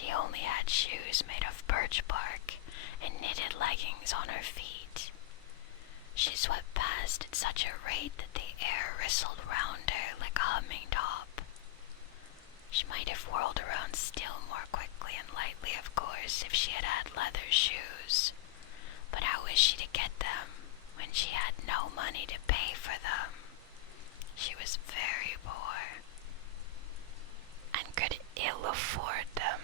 She only had shoes made of birch bark and knitted leggings on her feet. She swept past at such a rate that the air whistled round her like a humming top. She might have whirled around still more quickly and lightly, of course, if she had had leather shoes. But how was she to get them when she had no money to pay for them? She was very poor and could ill afford them.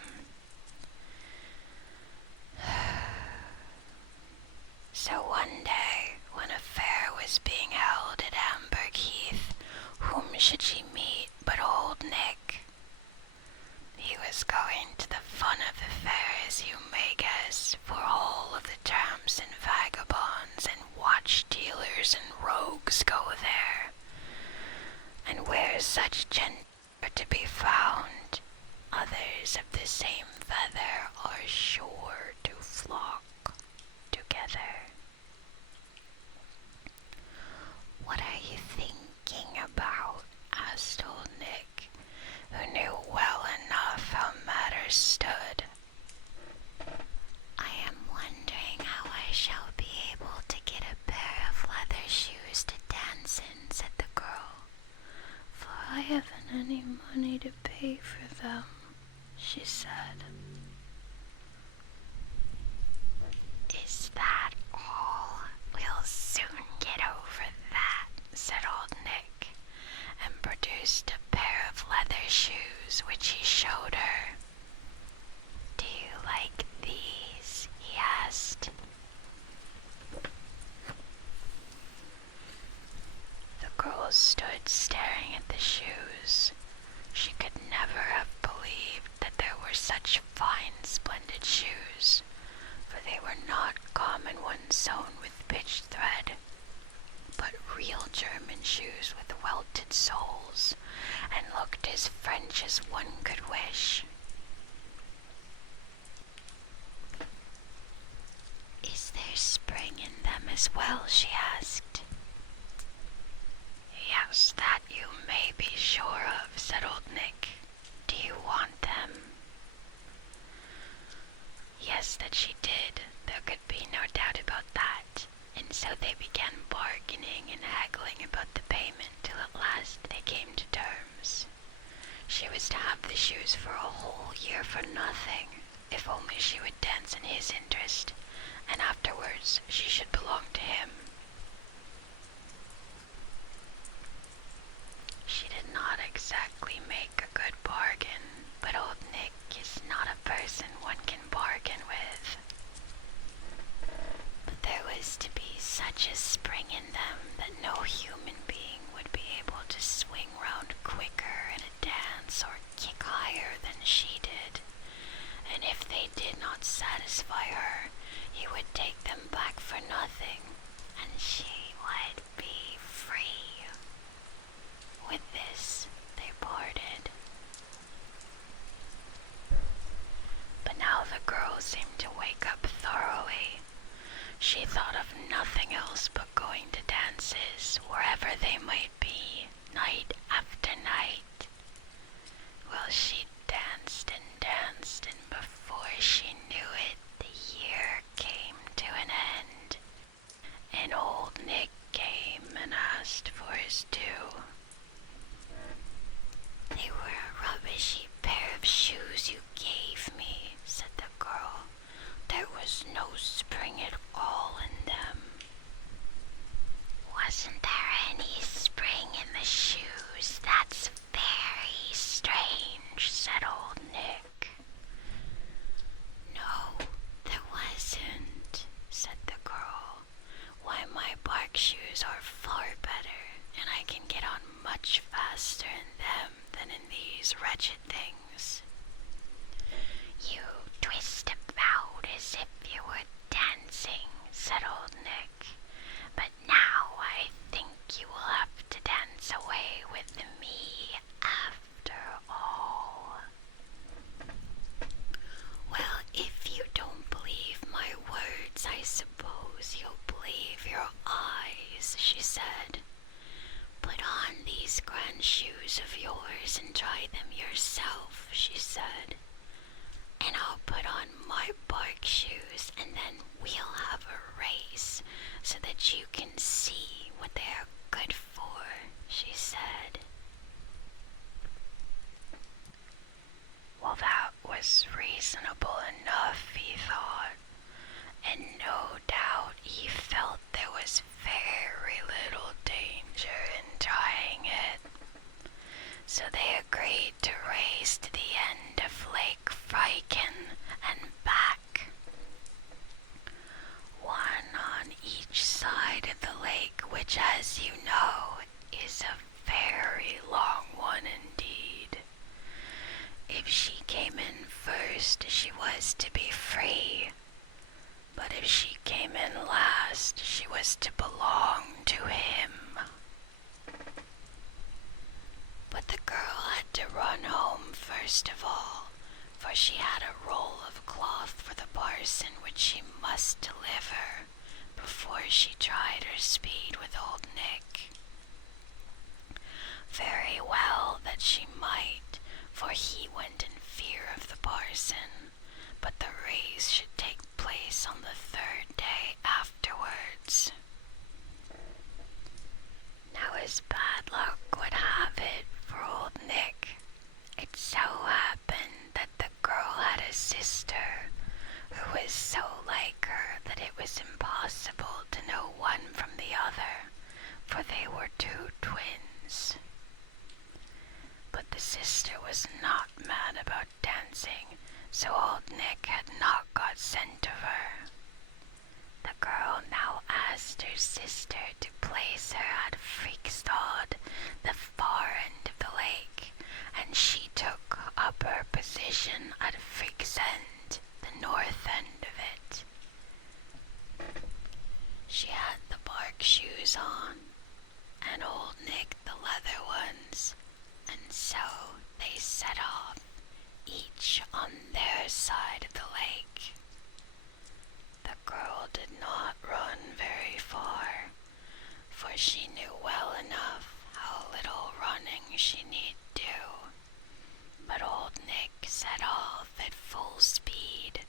So one day, when a fair was being held at Hamburg Heath, whom should she meet but old Nick? He was going to the fun of the fair, as you may guess, for all of the tramps and vagabonds and watch dealers and rogues go there. And where such gentry are to be found, others of the same feather are sure to flock together. "What are you thinking about?" asked old Nick, who knew well enough how matters stood. "I am wondering how I shall be able to get a pair of leather shoes to dance in," said the girl, "for I haven't any money to pay for them," she said. "Is that all? We'll soon get over that," said old Nick, and produced a pair of leather shoes which he showed her. "Do you like these?" he asked. The girl stood staring at the shoes. She could never have believed that there were such fine, splendid shoes, for they were not common ones sewn with pitch thread, but real German shoes with welted soles, and looked as French as one could wish. "Is there spring in them as well?" she asked. "Yes, that you may be sure of," said old Nick. "Do you want them?" Yes, that she did. There could be no doubt about that. And so they began bargaining and haggling about the payment till at last they came to terms. She was to have the shoes for a whole year for nothing, if only she would dance in his interest, and afterwards she should belong to him. She did not exactly make a good bargain, but old Nick is not a person one can bargain with. But there was to be such a spring in them that no human being would be able to swing round quicker in a dance or kick higher than she did. And if they did not satisfy her, he would take them back for nothing, and she would be free. With this, they parted. But now the girl seemed to wake up thoroughly. She thought of nothing else but going to dances, wherever they might be, night after night. Well, she danced and danced, and before she knew it, the year came to an end, and old Nick came and asked for his due. "They were a rubbishy pair of shoes you gave me," said the girl. "There was no spring at all in them." "Wasn't there any spring in the shoes? That's very strange," said old Nick. "No, there wasn't," said the girl. "Why, my bark shoes are far better, and I can get on much faster in them than in these wretched things." "You twist about as if you were dancing," said old Nick. "But now I think you will have to dance away with me after all." "Well, if you don't believe my words, I suppose you'll believe your eyes," she said. "Put on these grand shoes of yours and try them yourself," she said. and I'll put on my bark shoes, and then we'll have a race so that you can see what they are good for," she said. Well, that was reasonable enough, he thought, and no doubt he felt there was very little danger in trying it. So they agreed to race to the end of Lake Friken and back, one on each side of the lake, which, as you know, is a very long one indeed. If she came in first, she was to be free, but if she came in last, she was to belong to him. But the girl had to run home first of all, for she had a roll of cloth for the parson which she must deliver before she tried her speed with old Nick. Very well that she might, for he went in fear of the parson, but the race should take place on the third day afterwards. Now, as bad luck would have it for old Nick, it so happened that the girl had a sister who was so like her that it was impossible to know one from the other, for they were two twins. But the sister was not mad about dancing, so old Nick had not got scent of her. The girl now asked her sister to place her at Frykstad, the far end of the lake, and she took up her position at Fryksend, the north end of it. She had the bark shoes on, and old Nick the leather ones, and so they set off, each on their side of the lake. The girl did not run very far, for she knew well enough how little running she need do. But old Nick set off at full speed,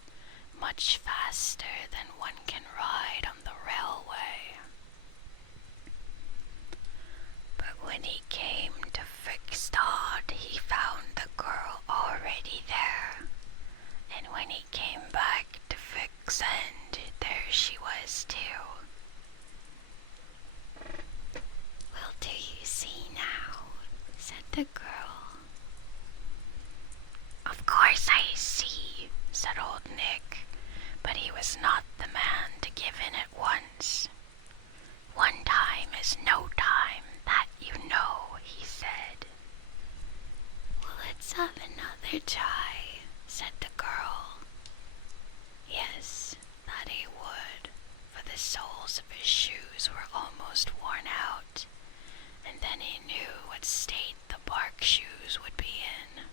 much faster than one can ride on the railway. But when he came to Frykstad, he found the girl already there, and when he came back to Fryksend, there she was too. "Well, do you see now?" said the girl. "Of course I see," said old Nick, but he was not the man to give in at once. "One time is no time, that you know," he said. "Well, let's have another try," said the girl. Yes, that he would, for the soles of his shoes were almost worn out, and then he knew what state the bark shoes would be in.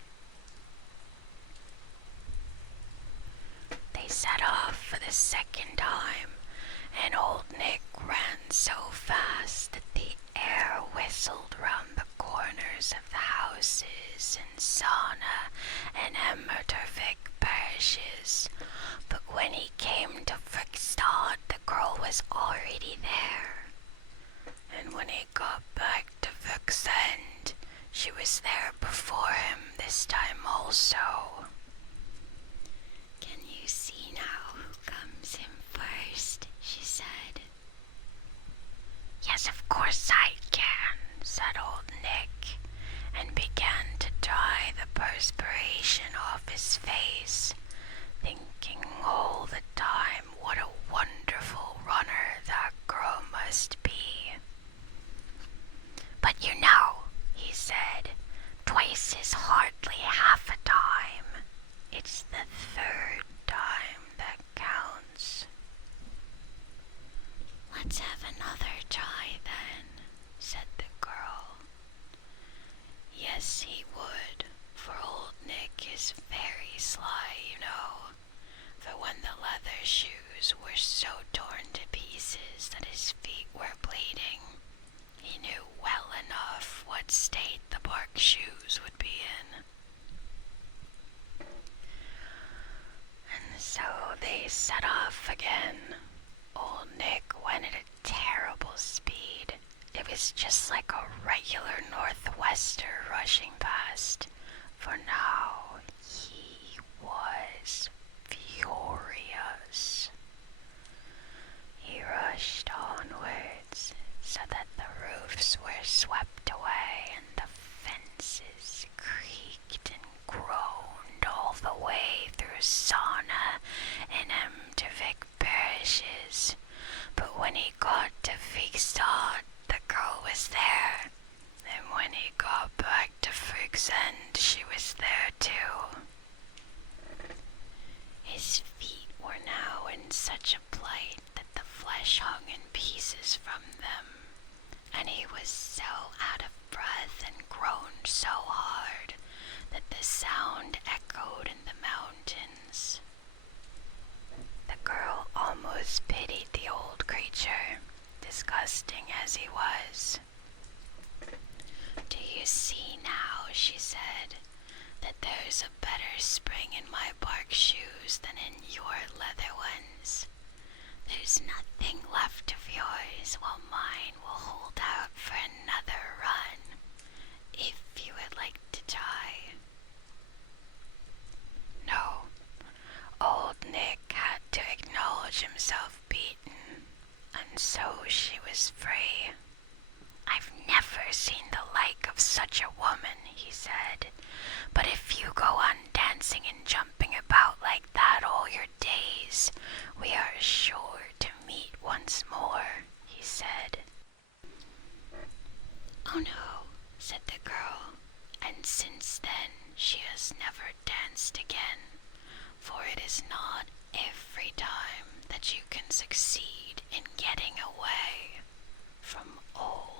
They set off for the second time, and old Nick ran so fast that the air whistled round the corners of the houses in Sana and Emmertervik parishes. But when he came to Frykstad, the girl was already there, and when he got back to Fryksend, she was there before him this time also. "Can you see now who comes in first?" she said. "Yes, of course I can," said old Nick, and began to dry the perspiration off his face, thinking all the time what a wonderful runner that girl must be. "But you know," he said, "twice is hardly half a time. It's the third time that counts." "Let's have another try then," said the girl. Yes, he would, for old Nick is very sly, you know, for when the leather shoes were so torn to pieces that his feet were bleeding, he knew well enough what state the bark shoes would be in. So they set off again. Old Nick went at a terrible speed. It was just like a regular northwester rushing past, for now he was furious. He rushed onwards so that the roofs were swept away and the fences creaked and groaned all the way through Sauna and Emtervik parishes. But when he got to Figstad, the girl was there, and when he got back to Frigsend, she was there too. His feet were now in such a plight that the flesh hung in pieces from them, and he was so out of breath and groaned so hard that the sound echoed in the mountains. The girl almost pitied the old creature, disgusting as he was. "Do you see now," she said, "that there's a better spring in my bark shoes than in your leather ones? There's nothing left of yours, while mine will hold out for another run, if you would like to try." No, old Nick had to acknowledge himself beaten, and so she was free. "I've never seen the like of such a woman," he said, "but if you go on dancing and jumping about like that all your days, we are sure to meet once more," he said. "Oh no," said the girl, and since then she has never danced again, for it is not every time that you can succeed in getting away from old